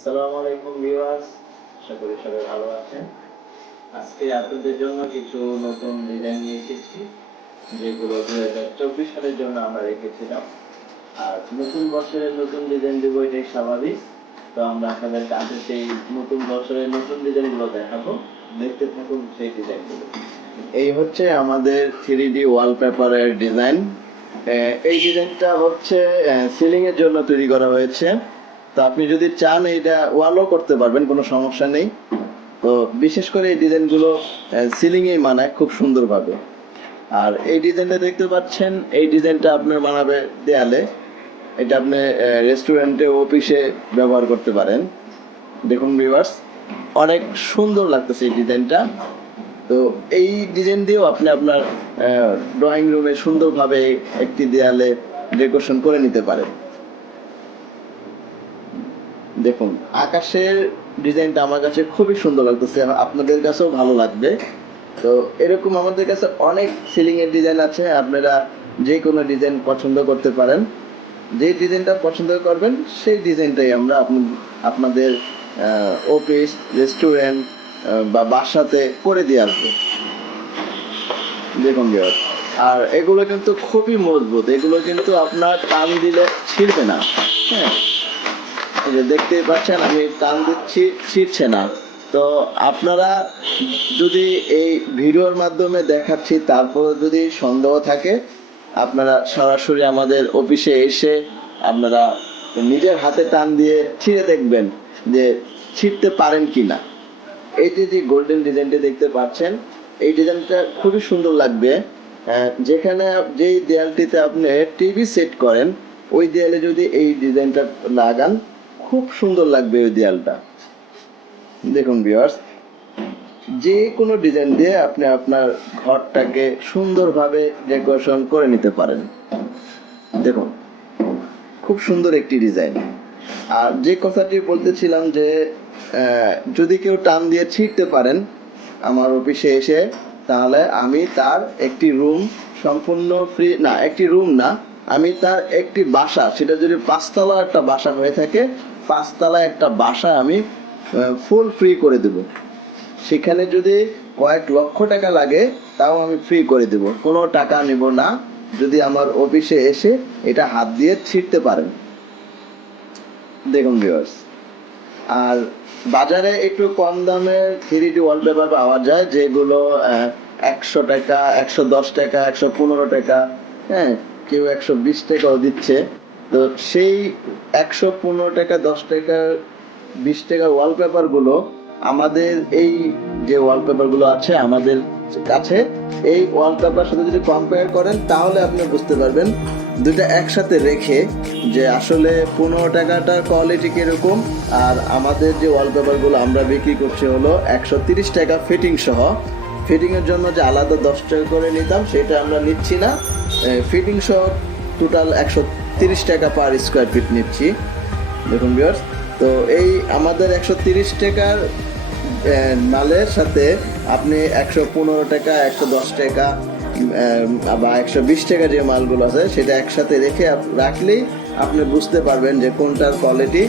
আসসালামু আলাইকুম ভিউয়ার্স, আশা করি সবাই ভালো আছেন। আজকে আপনাদের জন্য কিছু নতুন ডিজাইন নিয়ে এসেছি, যেগুলো দু চব্বিশ সালের জন্য আমরা রেখেছিলাম। আর নতুন বছরের নতুন ডিজাইন দেবো, এটাই স্বাভাবিক। তো আমরা আপনাদের কাছে সেই নতুন বছরের নতুন ডিজাইনগুলো দেখাবো। দেখতে থাকুন সেই ডিজাইনগুলো এই হচ্ছে আমাদের থ্রি ডি ওয়ালপেপারের ডিজাইন এই ডিজাইনটা হচ্ছে সিলিং এর জন্য তৈরি করা হয়েছে। তো আপনি যদি চান এটা ওয়ালও করতে পারবেন, কোনো সমস্যা নেই। তো বিশেষ করে এই ডিজাইনগুলো সিলিং এ মানায় খুব সুন্দরভাবে। আর এই ডিজাইনটা দেখতে পাচ্ছেন, এই ডিজাইনটা আপনার মানাবে দেয়ালে। এটা আপনি রেস্টুরেন্টে, অফিসে ব্যবহার করতে পারেন। দেখুন ভিউয়ার্স অনেক সুন্দর লাগতেছে এই ডিজাইনটা। তো এই ডিজাইন দিয়েও আপনি আপনার ড্রয়িং রুমে সুন্দরভাবে একটি দেয়ালে ডেকোরেশন করে নিতে পারেন। দেখুন, আকাশের ডিজাইনটা আমার কাছে খুবই সুন্দর লাগতেছে, আপনাদের কাছেও ভালো লাগবে। তো এরকম আমাদের কাছে অনেক সিলিং এর ডিজাইন আছে, আপনারা যে কোনো ডিজাইন পছন্দ করতে পারেন। যে ডিজাইনটা পছন্দ করবেন, সেই ডিজাইনটাই আমরা আপনাদের অফিস রেস্টুরেন্ট বা বাসাতে করে দিয়ে আসব। দেখুন আর এগুলো কিন্তু খুবই মজবুত, এগুলো কিন্তু আপনার টান দিলে ছিঁড়বে না। হ্যাঁ। যে দেখতেই পাচ্ছেন আমি টান দিচ্ছি ছিঁড়ছে না। তো আপনারা যদি এই ভিডিওর মাধ্যমে দেখাচ্ছি তারপর যদি সন্দেহ থাকে আপনারা সরাসরি আমাদের অফিসে এসে আপনারা নিজের হাতে টান দিয়ে ছিঁড়ে দেখবেন যে ছিঁড়তে পারেন কি না এই যে গোল্ডেন ডিজাইনটি দেখতে পাচ্ছেন এই ডিজাইনটা খুবই সুন্দর লাগবে। আহ, যেখানে যেই দেয়ালটিতে আপনি টিভি সেট করেন ওই দেয়ালে যদি এই ডিজাইনটা লাগান খুব সুন্দর লাগবে ওই দেয়ালটা। দেখুন ভিউয়ার্স যে কোনো ডিজাইন দিয়ে আপনি আপনার ঘরটাকে সুন্দরভাবে ডেকোরেশন করে নিতে পারেন। দেখুন, খুব সুন্দর একটি ডিজাইন আর যে কথাটি বলতেছিলাম যে যদি কেউ টান দিয়ে ছিঁড়তে পারেন আমার অফিসে এসে, তাহলে আমি তার একটি রুম সম্পূর্ণ ফ্রি না, একটি রুম না, আমি তার একটি বাসা, সেটা যদি পাঁচতলা একটা বাসা হয়ে থাকে পাঁচতলা একটা বাসা আমি ফুল ফ্রি করে দেব। সেখানে যদি কয়েক লক্ষ টাকা লাগে, তাও আমি ফ্রি করে দেব। কোনো টাকা নেব না। যদি আমার অফিসে এসে এটা হাত দিয়ে ছিঁড়তে পারেন। দেখুন ভিউয়ার্স আর বাজারে একটু কম দামে থ্রি ডি ওয়ালপেপার পাওয়া যায়, যেগুলো একশো টাকা, একশো দশ টাকা, একশো পনেরো টাকা হ্যাঁ কেউ একশো বিশ টাকাও দিচ্ছে। তো সেই একশো পনেরো টাকা, দশ টাকা, বিশ টাকার ওয়ালপেপারগুলো আমাদের এই যে ওয়ালপেপারগুলো আছে, আমাদের কাছে, এই ওয়ালপেপার সাথে যদি কম্পেয়ার করেন, তাহলে আপনি বুঝতে পারবেন দুটা একসাথে রেখে যে আসলে পনেরো টাকাটার কোয়ালিটি কীরকম, আর আমাদের যে ওয়ালপেপারগুলো আমরা বিক্রি করছি হলো একশো তিরিশ টাকা ফিটিং সহ। ফিটিং এর জন্য যে আলাদা দশ টাকা করে নিতাম, সেটা আমরা নিচ্ছি না। ফিটিং সহ টোটাল একশো তিরিশ টাকা পার স্কোয়ার ফিট নিচ্ছি। দেখুন ভিউয়ার্স তো এই আমাদের একশো তিরিশ টাকার মালের সাথে আপনি একশো পনেরো টাকা, একশো দশ টাকা বা একশো বিশ টাকা যে মালগুলো আছে, সেটা একসাথে রেখে রাখলেই আপনি বুঝতে পারবেন যে কোনটার কোয়ালিটি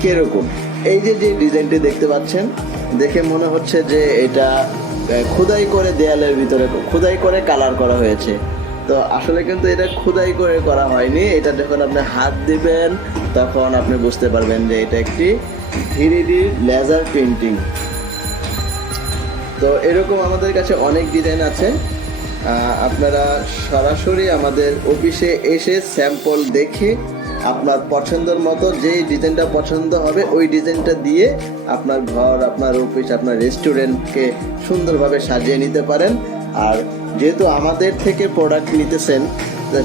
কীরকম। এই যে যে ডিজাইনটি দেখতে পাচ্ছেন, দেখে মনে হচ্ছে যে এটা খোদাই করে দেয়ালের ভিতরে, খোদাই করে কালার করা হয়েছে। তো আসলে কিন্তু এটা খোদাই করে করা হয়নি। এটা যখন আপনি হাত দিবেন, তখন আপনি বুঝতে পারবেন যে এটা একটি থ্রি ডি লেজার পেন্টিং তো এরকম আমাদের কাছে অনেক ডিজাইন আছে। আপনারা সরাসরি আমাদের অফিসে এসে স্যাম্পল দেখে আপনার পছন্দের মতো যেই ডিজাইনটা পছন্দ হবে, ওই ডিজাইনটা দিয়ে আপনার ঘর, আপনার অফিস, আপনার রেস্টুরেন্টকে সুন্দরভাবে সাজিয়ে নিতে পারেন। আর যেহেতু আমাদের থেকে প্রোডাক্ট নিতেছেন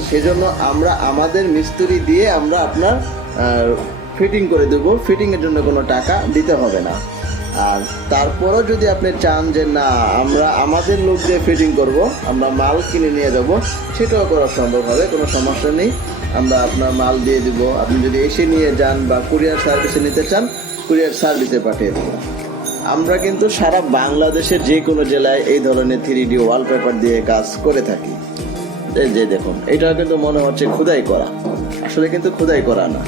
সেজন্য আমরা আমাদের মিস্ত্রি দিয়ে আমরা আপনার ফিটিং করে দেবো। ফিটিংয়ের জন্য কোনো টাকা দিতে হবে না। আর তারপরও যদি আপনি চান যে না, আমরা আমাদের লোক দিয়ে ফিটিং করব, আমরা মাল কিনে নিয়ে যাব, সেটাও করা সম্ভব হবে, কোনো সমস্যা নেই। আমরা আপনার মাল দিয়ে দিব। আপনি যদি এসে নিয়ে যান বা কুরিয়ার সার্ভিসে নিতে চান কুরিয়ার সার্ভিসে পাঠিয়ে দেবো। আমরা কিন্তু সারা বাংলাদেশের যে কোনো জেলায় এই ধরনের থ্রি ডি ওয়ালপেপার দিয়ে কাজ করে থাকি। যে দেখুন এটা কিন্তু মনে হচ্ছে খোদাই করা। আসলে কিন্তু খোদাই করা না।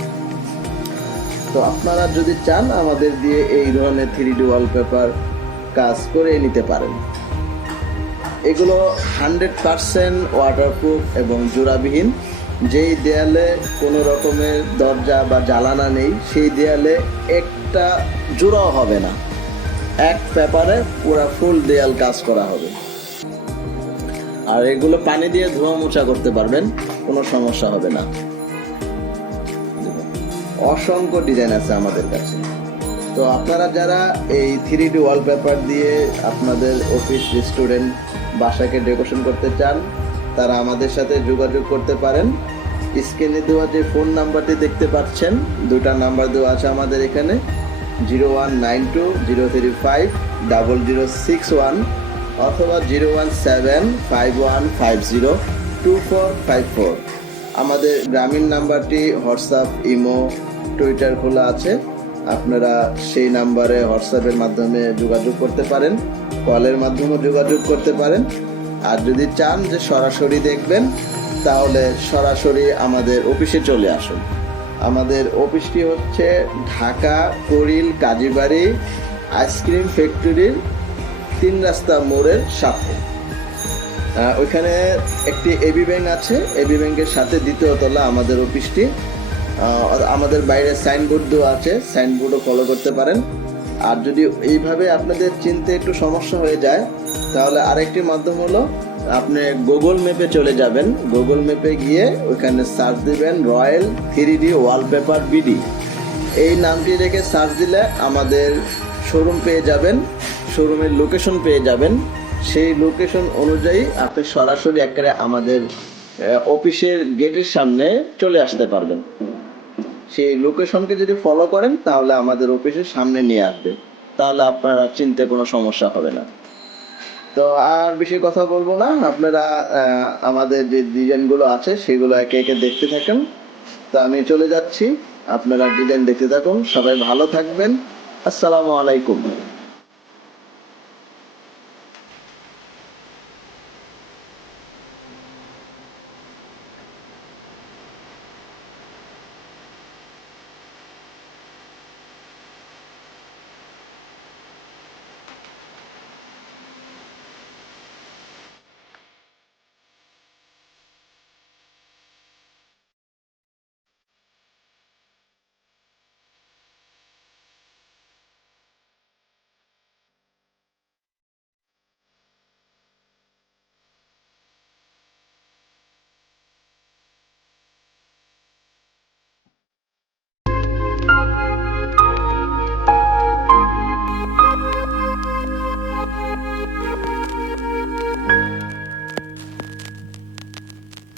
তো আপনারা যদি চান আমাদের দিয়ে এই ধরনের থ্রি ডি ওয়ালপেপার কাজ করে নিতে পারেন। এগুলো হান্ড্রেড পারসেন্ট ওয়াটারপ্রুফ এবং জোড়াবিহীন। যেই দেয়ালে কোনো রকমের দরজা বা জ্বালানা নেই, সেই দেয়ালে একটা জোড়াও হবে না। এক পেপারে পুরো ফুল দেয়াল কাজ করা হবে। আর এগুলো পানি দিয়ে ধোয়া মোছা করতে পারবেন, কোনো সমস্যা হবে না। অসংখ্য ডিজাইন আছে আমাদের কাছে। তো আপনারা যারা এই থ্রি ডি ওয়ালপেপার দিয়ে আপনাদের অফিস রেস্টুরেন্ট বাসাকে ডেকোরেশন করতে চান, তারা আমাদের সাথে যোগাযোগ করতে পারেন। স্ক্রিনে দেওয়া যে ফোন নাম্বারটি দেখতে পাচ্ছেন, দুটা নাম্বার দেওয়া আছে আমাদের এখানে। Zero one nine two zero three five double zero six one অথবা zero one seven five one five zero two four five four আমাদের গ্রামীণ নাম্বারটি হোয়াটসঅ্যাপ, ইমো, টুইটার খোলা আছে। আপনারা সেই নাম্বারে হোয়াটসঅ্যাপের মাধ্যমে যোগাযোগ করতে পারেন, কলের মাধ্যমে যোগাযোগ করতে পারেন। আর যদি চান যে সরাসরি দেখবেন, তাহলে সরাসরি আমাদের অফিসে চলে আসুন। আমাদের অফিসটি হচ্ছে ঢাকা করিল কাজীবাড়ি, আইসক্রিম ফ্যাক্টরির তিন রাস্তা মোড়ের সাথে। ওইখানে একটি এবি ব্যাংক আছে। এবি ব্যাংকের সাথে দ্বিতীয় তলা আমাদের অফিসটি। আমাদের বাইরে সাইনবোর্ড দেওয়া আছে। সাইনবোর্ডও ফলো করতে পারেন। আর যদি এইভাবে আপনাদের চিনতে একটু সমস্যা হয়ে যায়, তাহলে আরেকটি মাধ্যম হলো আপনি গুগল ম্যাপে চলে যাবেন। গুগল ম্যাপে গিয়ে ওইখানে সার্চ দিবেন royal three D wallpaper BD এই নামটি রেখে সার্চ দিলে আমাদের শোরুম পেয়ে যাবেন শোরুমের লোকেশন পেয়ে যাবেন। সেই লোকেশন অনুযায়ী আপনি সরাসরি একেবারে আমাদের অফিসের গেটের সামনে চলে আসতে পারবেন। সেই লোকেশনকে যদি ফলো করেন, তাহলে আমাদের অফিসের সামনে নিয়ে আসবে। তাহলে আপনারা চিনতে কোনো সমস্যা হবে না। তো আর বেশি কথা বলব না। আপনারা আমাদের যে ডিজাইনগুলো আছে, সেগুলো একে একে দেখতে থাকেন। তো আমি চলে যাচ্ছি। আপনারা ডিজাইন দেখতে থাকুন। সবাই ভালো থাকবেন। আসসালামু আলাইকুম।